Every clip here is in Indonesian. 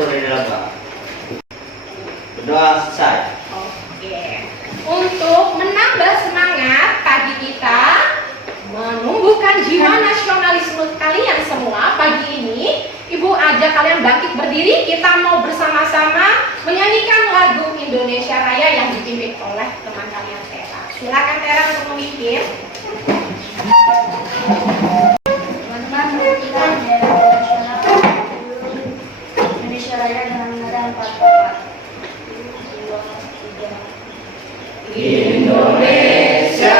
diatur di dalam doa. Berdoa selesai. Oke. Untuk menambah semangat pagi kita, menumbuhkan jiwa nasionalisme kalian semua, pagi ini Ibu ajak kalian bangkit berdiri. Kita mau bersama-sama menyanyikan lagu Indonesia Raya yang dipimpin oleh teman kalian Tera. Silakan Tera untuk memimpin. Teman-teman, menyanyikan bendera nasional Indonesia Raya dengan nada 4/4. 2, 3. Indonesia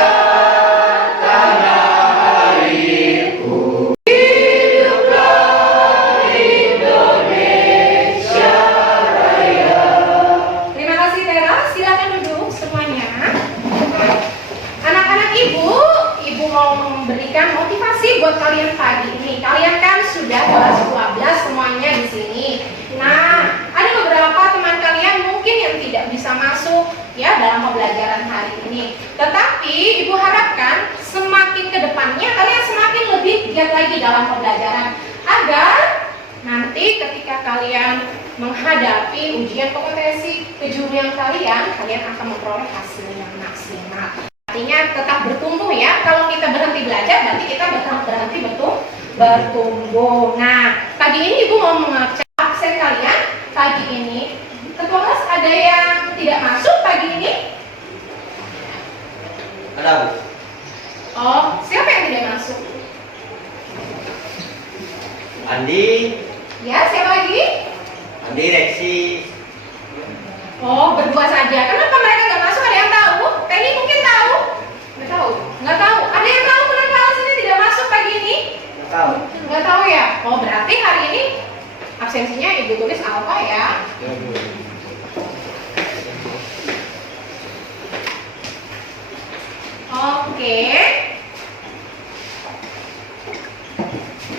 tanah airku, hiduplah Indonesia Raya. Terima kasih Tera, silakan duduk semuanya. Anak-anak Ibu mau memberikan motivasi buat kalian pagi ini. Kalian kan sudah kelas 12 semuanya di sini. Nah, ada beberapa teman kalian mungkin yang tidak bisa masuk ya dalam pembelajaran hari ini. Tetapi Ibu harapkan semakin ke depannya kalian semakin lebih giat lagi dalam pembelajaran agar nanti ketika kalian menghadapi ujian kompetensi kejuruan kalian akan memperoleh hasil yang maksimal. Artinya tetap bertumbuh ya. Kalau kita berhenti belajar berarti kita berhenti bertumbuh. Nah, pagi ini Ibu mau mengecek absen kalian. Pagi ini ketua kelas ada yang tidak masuk pagi ini? Ada Bu? Oh, siapa yang tidak masuk? Andi, Ya, siapa lagi? Andi Reksi. Oh, berdua saja. Kenapa mereka nggak masuk? Ada yang tahu? Penny mungkin tahu? Nggak tahu? Nggak tahu. Ada yang tahu kenapa alasannya tidak masuk pagi ini? Nggak tahu. Nggak tahu ya? Oh, berarti hari ini absensinya Ibu tulis apa ya? Oke.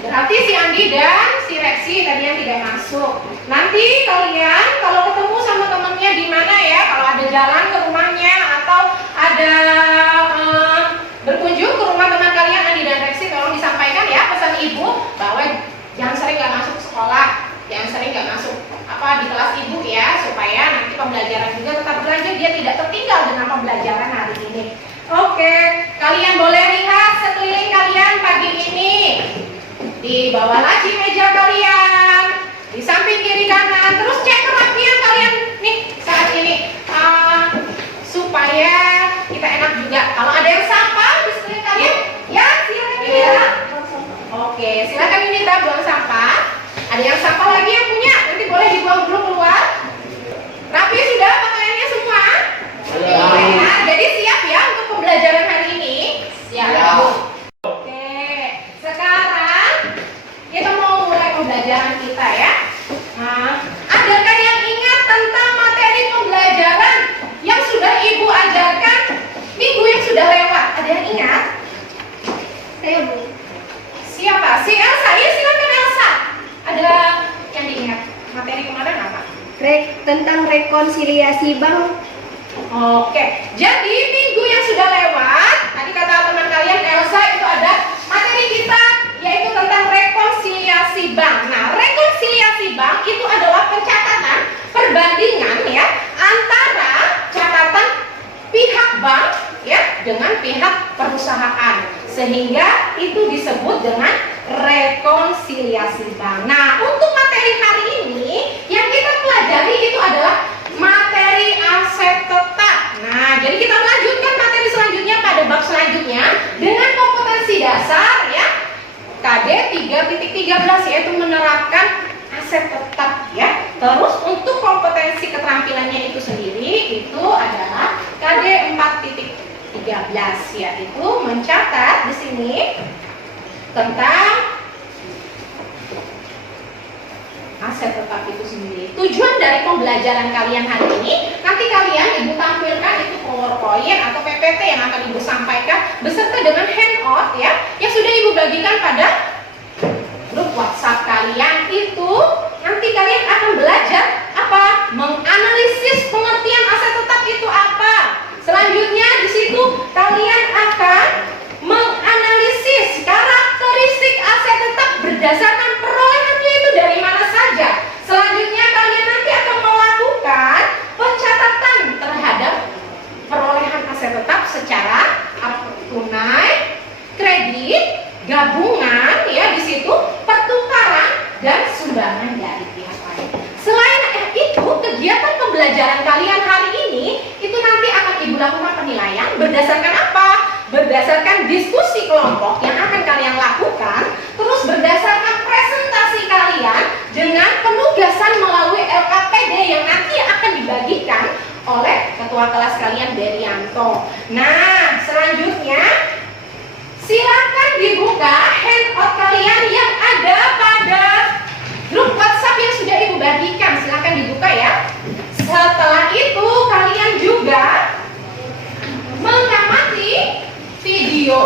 Berarti si Andi dan si Reksi tadi yang tidak masuk. Nanti kalian kalau ketemu sama temennya di mana ya? Kalau ada jalan ke rumahnya atau ada berkunjung ke rumah teman kalian Andi dan Reksi, tolong disampaikan ya pesan Ibu bahwa jangan sering nggak masuk sekolah, jangan sering nggak masuk di kelas Ibu ya, supaya nanti pembelajaran juga tetap belajar, dia tidak tertinggal dengan pembelajaran hari ini. Oke, kalian boleh lihat sekeliling kalian pagi ini. Di bawah laci meja kalian, di samping kiri kanan, terus cek kerapian kalian nih saat ini supaya kita enak juga. Kalau ada yang sapa di sekeliling kalian, ya silakan ya. Oke, silakan Yunita buang sampah. Ada yang sampah lagi yang punya, nanti boleh dibuang dulu keluar. Rapi sudah pakaiannya semua? Ya, jadi siap ya untuk pembelajaran hari ini. Siap. Pembelajaran kita ya. Adakah yang ingat tentang materi pembelajaran yang sudah Ibu ajarkan minggu yang sudah lewat? Ada yang ingat? Saya Bu. Siapa? Si Elsa. Ya silakan Elsa. Ada yang diingat? Materi kemarin apa? Tentang rekonsiliasi bank. Oke. Jadi minggu yang sudah lewat, tadi kata teman kalian Elsa itu ada materi kita yaitu tentang rekonsiliasi bank. Nah, rekonsiliasi bank itu adalah pencatatan perbandingan ya antara catatan pihak bank ya dengan pihak perusahaan, sehingga itu disebut dengan rekonsiliasi bank. Nah, untuk materi hari ini yang kita pelajari itu adalah materi aset tetap. Nah, jadi kita melanjutkan materi selanjutnya pada bab selanjutnya dengan kompetensi dasar ya KD 3.13 yaitu menerapkan aset tetap ya. Terus untuk kompetensi keterampilannya itu sendiri itu adalah KD 4.13 yaitu mencatat di sini tentang aset tetap itu sendiri. Tujuan dari pembelajaran kalian hari ini, nanti kalian Ibu tampilkan itu PowerPoint atau PPT yang akan Ibu sampaikan beserta dengan handout ya, yang sudah Ibu bagikan pada grup WhatsApp kalian. Itu nanti kalian akan belajar apa? Menganalisis pengertian aset tetap itu apa. Selanjutnya di situ kalian akan menganalisis karakteristik aset tetap berdasarkan perolehannya itu dari mana saja. Selanjutnya pembelajaran kalian hari ini itu nanti akan Ibu lakukan penilaian berdasarkan apa? Berdasarkan diskusi kelompok yang akan kalian lakukan, terus berdasarkan presentasi kalian dengan penugasan melalui LKPD yang nanti akan dibagikan oleh ketua kelas kalian Berianto. Nah, selanjutnya silakan dibuka handout kalian yang ada pada grup WhatsApp yang sudah Ibu bagikan. Silakan dibuka ya. Setelah itu kalian juga mengamati video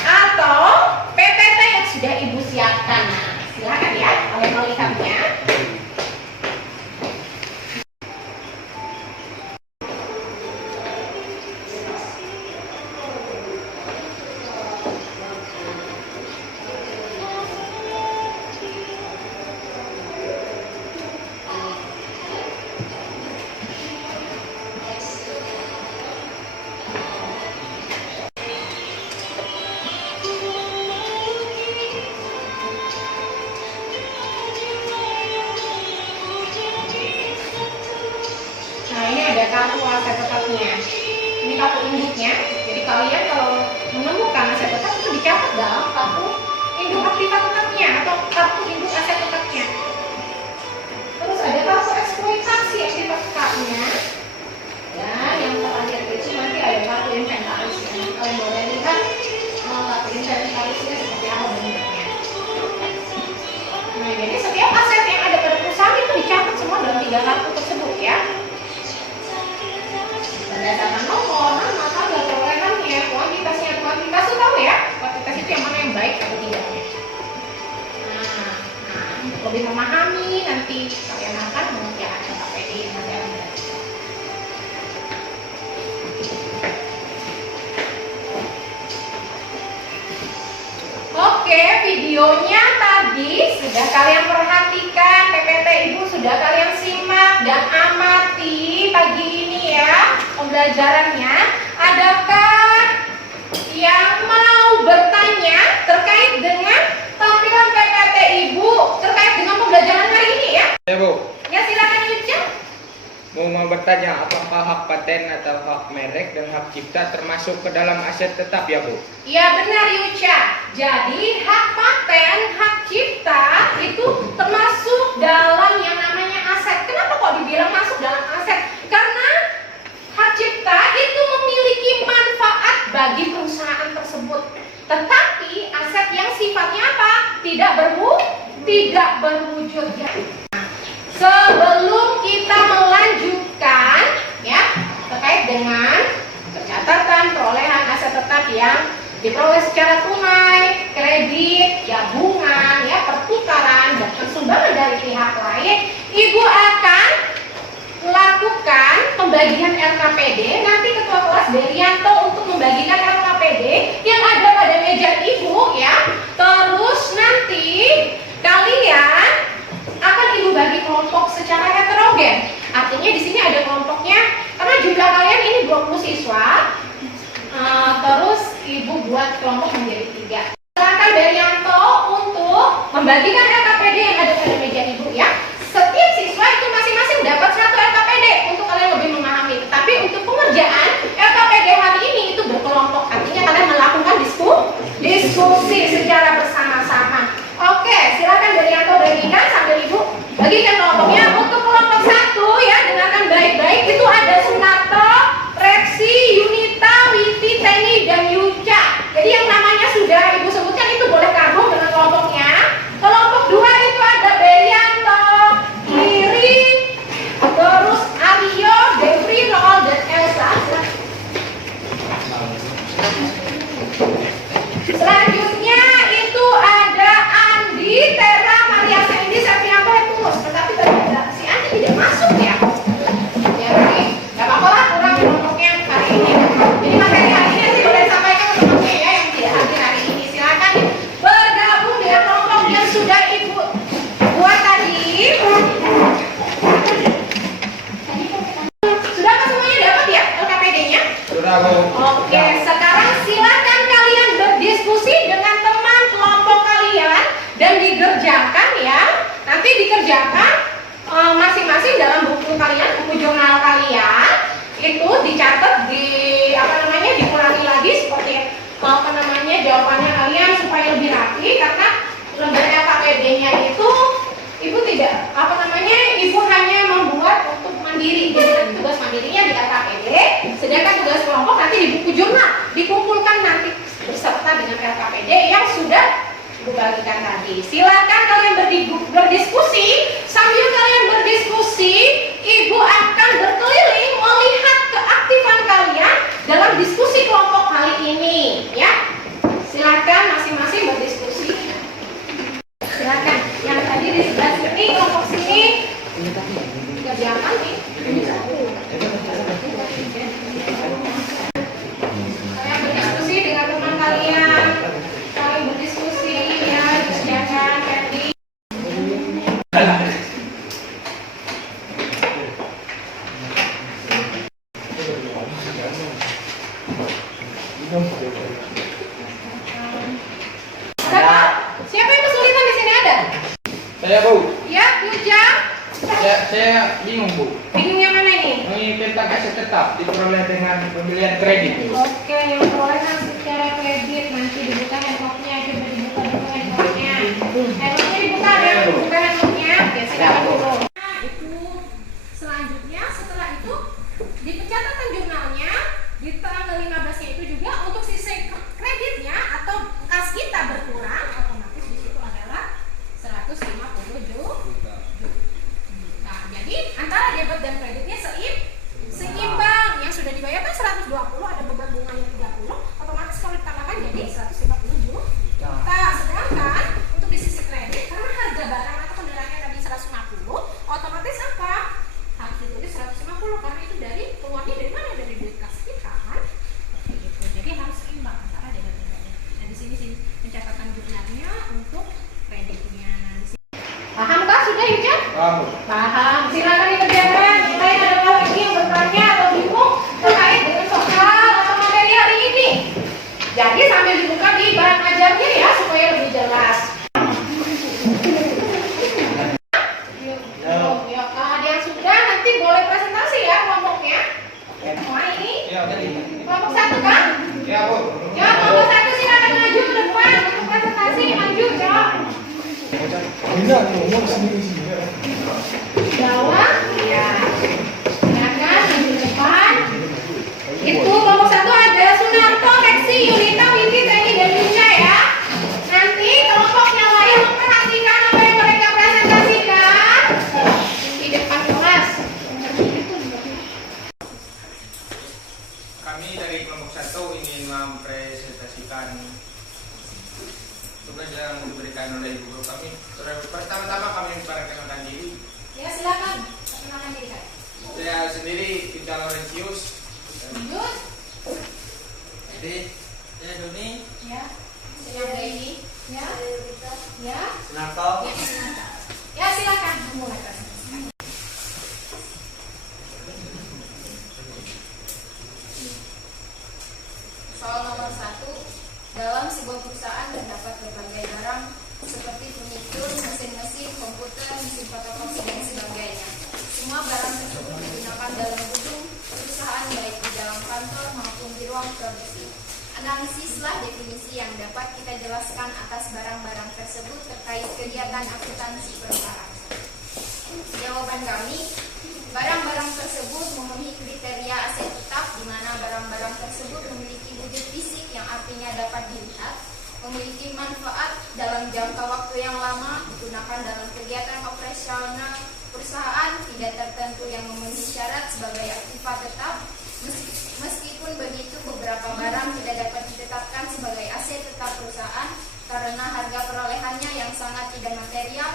atau PPT yang sudah Ibu siapkan. Nah, silakan ya kalian melihatnya. Nah, ini ada kartu aset tetapnya. Ini kartu induknya. Jadi kalian kalau menemukan aset tetap itu dicatat dalam kartu induk aktiva tetapnya atau kartu induk aset tetapnya. Terus ada kartu eksploitasi aktiva tetapnya. Dan yang terakhir itu nanti ada kartu inventarisnya. Kalian boleh lihat kartu inventarisnya seperti apa bentuknya. Nah, jadi setiap aset yang ada pada perusahaan itu dicatat semua dalam 3 kartu tersebut ya. Berdasarkan nomor, nama, tanggal, perolehannya, kuantitasnya, kuantitas itu tahu ya, kuantitas itu yang mana yang baik atau tidaknya. Nah, lebih memahami nanti kalian akan mengerjakan LKPD yang nanti akan dilakukan. Oke, videonya tadi sudah kalian perhatikan, PPT Ibu sudah kalian simak dan amati pagi ini ya pembelajarannya. Adakah yang mau bertanya terkait dengan tampilan PPT Ibu terkait dengan pembelajaran hari ini ya? Ya Bu, Ya silakan Yuca. mau bertanya apakah hak paten atau hak merek dan hak cipta termasuk ke dalam aset tetap ya Bu? Ya benar Yuca. Jadi hak paten, hak cipta itu termasuk dalam yang namanya aset. Kenapa kok dibilang masuk dalam aset? Karena hak cipta itu memiliki manfaat bagi perusahaan tersebut. Tetapi aset yang sifatnya apa? Tidak berwujud. Sebelum kita melanjutkan ya terkait dengan pencatatan perolehan aset tetap yang diperoleh secara tunai, kredit, gabungan, ya pertukaran dan sumbangan dari pihak lain, Ibu akan lakukan pembagian LKPD. Nanti ketua kelas Berianto untuk membagikan LKPD yang ada pada meja Ibu ya. Terus nanti kalian akan Ibu bagi kelompok secara heterogen. Artinya di sini ada kelompoknya karena jumlah kalian ini 20 siswa. Terus Ibu buat kelompok menjadi 3. Silakan Berianto untuk membagikan LKPD yang ada pada meja Ibu ya. Setiap siswa itu masing-masing dapat 1 LKPD untuk kalian lebih memahami. Tetapi untuk pengerjaan LKPD hari ini itu berkelompok. Artinya kalian melakukan diskusi secara bersama-sama. Oke, silakan Berianto bagikan sambil Ibu bagikan kelompoknya. Untuk kelompok 1 ya, dengarkan baik-baik. Itu ada Sunarto, Reksi, Yunita, Witi, Teni, dan Yuca. Jadi yang namanya sudah Ibu sebutkan itu boleh gabung dengan kelompoknya. Kelompok 2 itu ada Berianto, Iri, terus Aryo, Devri, Noel, dan Elsa. Selanjutnya itu ada Andi, Tera, Maria Sandy, Safianto, Tulus. Tetapi ternyata si Andi tidak masuk ya. Jadi nggak apa-apa lah kurang kelompoknya hari ini. Jadi materi hari ini nanti boleh sampaikan ke teman-teman ya yang tidak hadir hari ini. Silakan bergabung dengan kelompok yang sudah Ibu buat tadi. Sudah semuanya dapat ya LKPD-nya? Sudah Bu. Oke, sekarang silakan kalian berdiskusi dengan teman kelompok kalian dan dikerjakan ya. Nanti dikerjakan masing-masing dalam buku kalian, buku jurnal kalian itu dicatat dikurangi lagi seperti jawabannya kalian supaya lebih rapi, karena lembar LKPD-nya itu ibu tidak ibu hanya membuat untuk mandiri, jadi tugas mandirinya di LKPD, sedangkan tugas kelompok nanti di buku jurnal dikumpulkan nanti beserta dengan LKPD yang sudah ibu bagikan tadi. Silakan kalian berdiskusi. Sambil kalian berdiskusi, ibu akan berkeliling melihat keaktifan kalian dalam diskusi kelompok kali ini, ya. Silakan masing-masing berdiskusi. Silakan. Yang tadi di sebelah sini, kelompok sini. Kerjakan nih. Kalian berdiskusi dengan teman kalian. Kalian berdiskusi, ya, disediakan Ferdi. Siapa yang kesulitan di sini ada? Saya, Bu. Ya, Yujang. Saya bingung, Bu. Bingung yang mana ini? Ini tentang aset tetap diperoleh dengan pembelian kredit. Oke, yang perolehan secara kredit nanti dibuka handphonenya, coba dibuka dulu handphonenya. Handphonenya dibuka ya, buka handphonenya. Ya, silakan dulu. Nah, itu selanjutnya setelah itu di pencatatan jurnalnya di tanggal 15-nya itu juga untuk sisi kreditnya atau kas kita berkurang, otomatis di situ adalah 150 juta. Nah, jadi antara debit dan kreditnya seimbang. Yang sudah dibayarkan 120, ada beban bunganya 30, otomatis kalau ditambahkan jadi 150 juta. Sedangkan untuk di sisi kredit, karena harga barang atau kendaraannya tadi 150, otomatis apa? Harus ditulis 150 karena itu keluarnya dari mana? Dari duit kas kita kan? Seperti itu. Jadi harus seimbang antara debit dan kredit. Nah, di sini pencatatan jurnalnya untuk kreditnya. Nah, di sini. Paham kah sudah, Yujan? Paham. Silakan dikerjakan. Selain ada lagi yang bertanya atau bingung terkait dengan soal atau materi hari ini. Jadi sambil dibuka di bahan ajarnya ya supaya lebih jelas. Yuk. Kalau ada yang sudah nanti boleh presentasi ya kelompoknya. Semua ini. Kelompok 1 kan? Ya, Bu. Ya, kelompok 1 silakan maju ke depan untuk presentasi. Maju, Cok. Bawah, ya. Silakan maju ke depan. Itu kelompok 1 ada Sunarto, Lexi, Yunita, Winti, Teni, dan Yusha ya. Nanti kelompok yang lain memperhatikan apa yang mereka presentasikan di depan kelas. Kami dari kelompok 1 ingin mempresentasikan tugas yang diberikan oleh ibu guru kami. Pertama-tama kami memperkenalkan diri. Ya, silakan. Perkenalkan diri saya. Saya sendiri Tika Laurentius. Lanjut. Jadi, saya Doni. Ya. Saya Dewi. Ya. Ya. Sunarto. Ya, silakan mulai presentasi. Soal nomor 1, dalam sebuah perusahaan terdapat berbagai barang seperti furnitur, mesin-mesin, komputer, mesin fotokopi, dan sebagainya. Semua barang tersebut digunakan dalam gedung perusahaan baik di dalam kantor maupun di ruang produksi. Analisislah definisi yang dapat kita jelaskan atas barang-barang tersebut terkait kegiatan akuntansi perusahaan. Jawaban kami, barang-barang tersebut memenuhi kriteria aset tetap di mana barang-barang tersebut memiliki wujud fisik yang artinya dapat dilihat, memiliki manfaat dalam jangka waktu yang lama, digunakan dalam kegiatan operasional perusahaan, tidak tertentu yang memenuhi syarat sebagai aktiva tetap. Meskipun begitu, beberapa barang tidak dapat ditetapkan sebagai aset tetap perusahaan karena harga perolehannya yang sangat tidak material.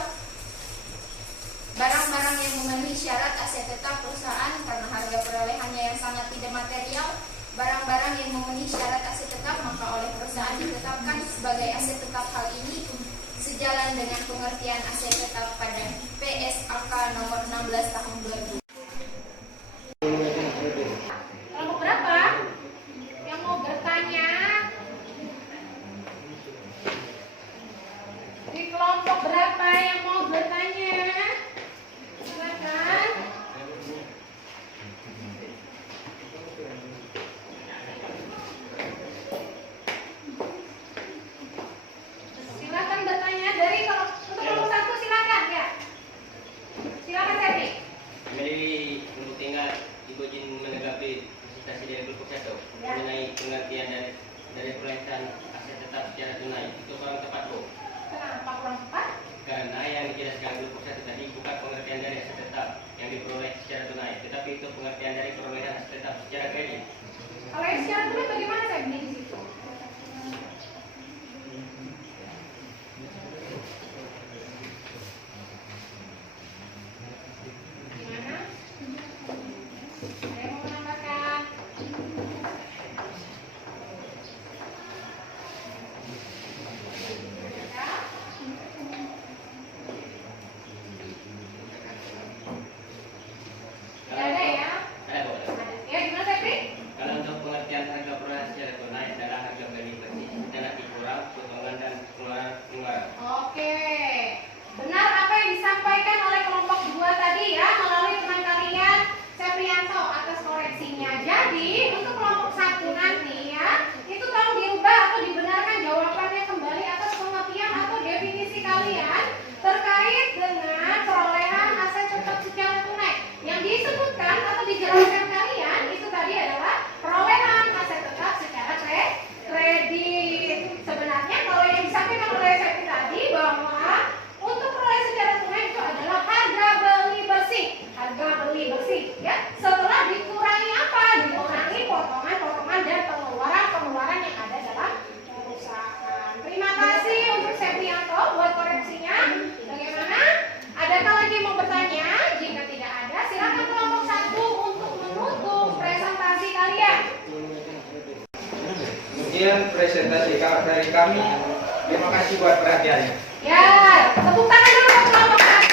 Barang-barang yang memenuhi syarat aset tetap perusahaan karena harga perolehannya yang sangat tidak material. Barang-barang yang memenuhi syarat aset tetap maka oleh perusahaan ditetapkan sebagai aset tetap. Hal ini sejalan dengan pengertian aset tetap pada PSAK nomor 16 tahun 2000. Kelompok berapa? Yang mau bertanya? Di kelompok berapa yang mau bertanya? Silakan. untuk pengertian dari perolehan aset tetap secara kredit. Kalau yang secara tunai bagaimana saya beli di situ? Gimana? Ada yang mau menambahkan? Tidak ada ya? Ada kok. Ada. Ya, gimana Febri? Kalau untuk pengertian harga perolehan secara tunai adalah harga beli bersih secara dikurang potongan dan pengeluaran. Oke, benar apa yang disampaikan oleh kelompok 2 tadi ya melalui teman kalian Seprianto atas koreksinya. Jadi untuk kelompok 1 nanti ya itu tolong diubah atau dibenarkan jawabannya kembali atas pengertian atau definisi kalian terkait dengan perolehan aset tetap secara tunai. Yang disebutkan atau dijelaskan kalian itu tadi adalah perolehan aset tetap secara kredit. Sebenarnya kalau yang disampaikan oleh Sepri tadi bahwa untuk perolehan secara tunai itu adalah harga beli bersih, ya. Setelah dikurangi apa? Dikurangi potongan-potongan dan pengeluaran yang ada dalam perusahaan. Terima kasih untuk Seprianto buat koreksinya. Bagaimana? Adakah lagi yang mau bertanya? Jika tidak ada, silakan kelompok 1 untuk menutup presentasi kalian. Kemudian presentasi dari kami. Terima kasih buat perhatiannya. Ya, tepuk tangan dulu untuk kelompok 1.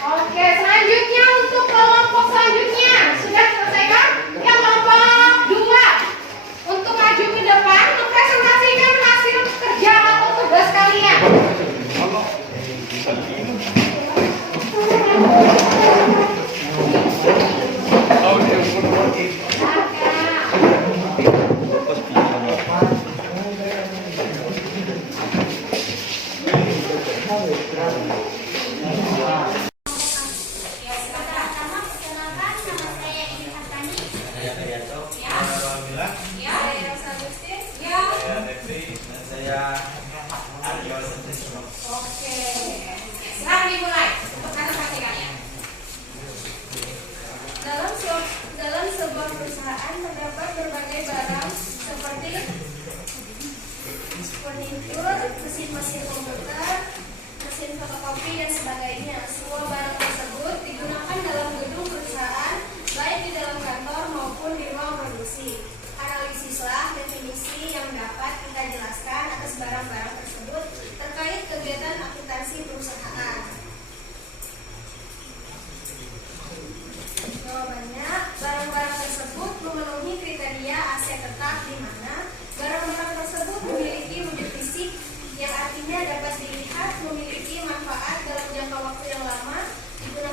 Oke, selanjutnya untuk kelompok selanjutnya sudah selesai kan? Yang kelompok 2 untuk maju ke depan mempresentasikan hasil kerja atau tugas kalian. Saya Prianto. Oke, silakan dimulai untuk presentasi kalian. Dalam sebuah perusahaan terdapat berbagai barang seperti furnitur, mesin-mesin komputer, mesin fotokopi dan sebagainya. Semua barang tersebut digunakan dalam gedung perusahaan, baik di dalam kantor maupun di ruang produksi. Analisislah definisi yang dapat kita jelaskan atas barang-barang tersebut terkait kegiatan akuntansi perusahaan. Jawabannya, barang-barang tersebut memenuhi kriteria aset tetap di mana barang-barang tersebut memiliki wujud fisik yang artinya dapat dilihat, memiliki manfaat dalam jangka waktu yang lama, digunakan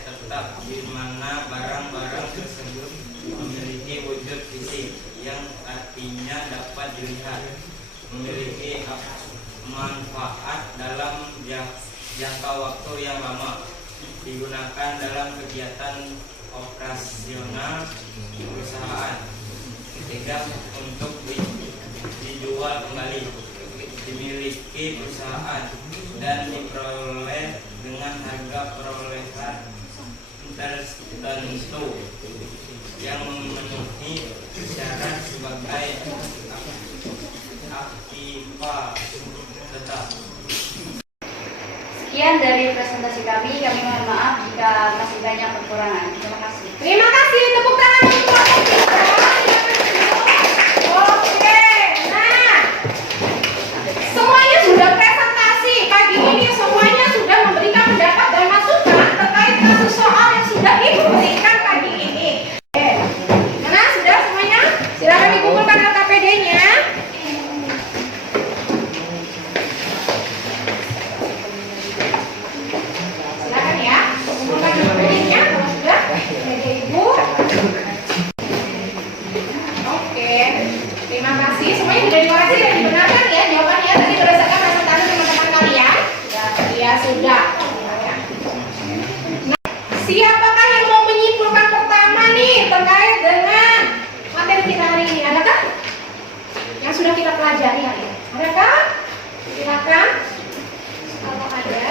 tetap di mana barang-barang tersebut memiliki wujud fisik yang artinya dapat dilihat, memiliki manfaat dalam jangka waktu yang lama, digunakan dalam kegiatan operasional perusahaan. Ketiga, untuk dijual kembali, dimiliki perusahaan dan diperoleh dengan harga perolehan tertentu yang memenuhi syarat sebagai aktiva tetap. Sekian dari presentasi kami mohon maaf jika masih banyak kekurangan. Terima kasih. Terima kasih, tepuk tangan untuk Pak Tito. Oke, nah semuanya sudah presentasi pagi ini, semuanya sudah memberikan pendapat dan masukan terkait kasus soal yang sudah Ibu berikan pagi ini. Oke, mana sudah semuanya? Silakan dikumpulkan LKPD-nya. Silakan ya, kumpulkan LKPD-nya kalau sudah. Ibu. Oke, terima kasih. Semuanya sudah dikoreksi dan dibenarkan ya jawabannya tadi berdasarkan presentasi teman-teman kalian. Ya sudah. Nah, siapakah yang mau menyimpulkan pertama nih terkait dengan materi kita hari ini? Adakah yang sudah kita pelajari hari ini? Adakah? Silakan. Kalau ada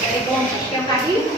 dari kelompok yang tadi.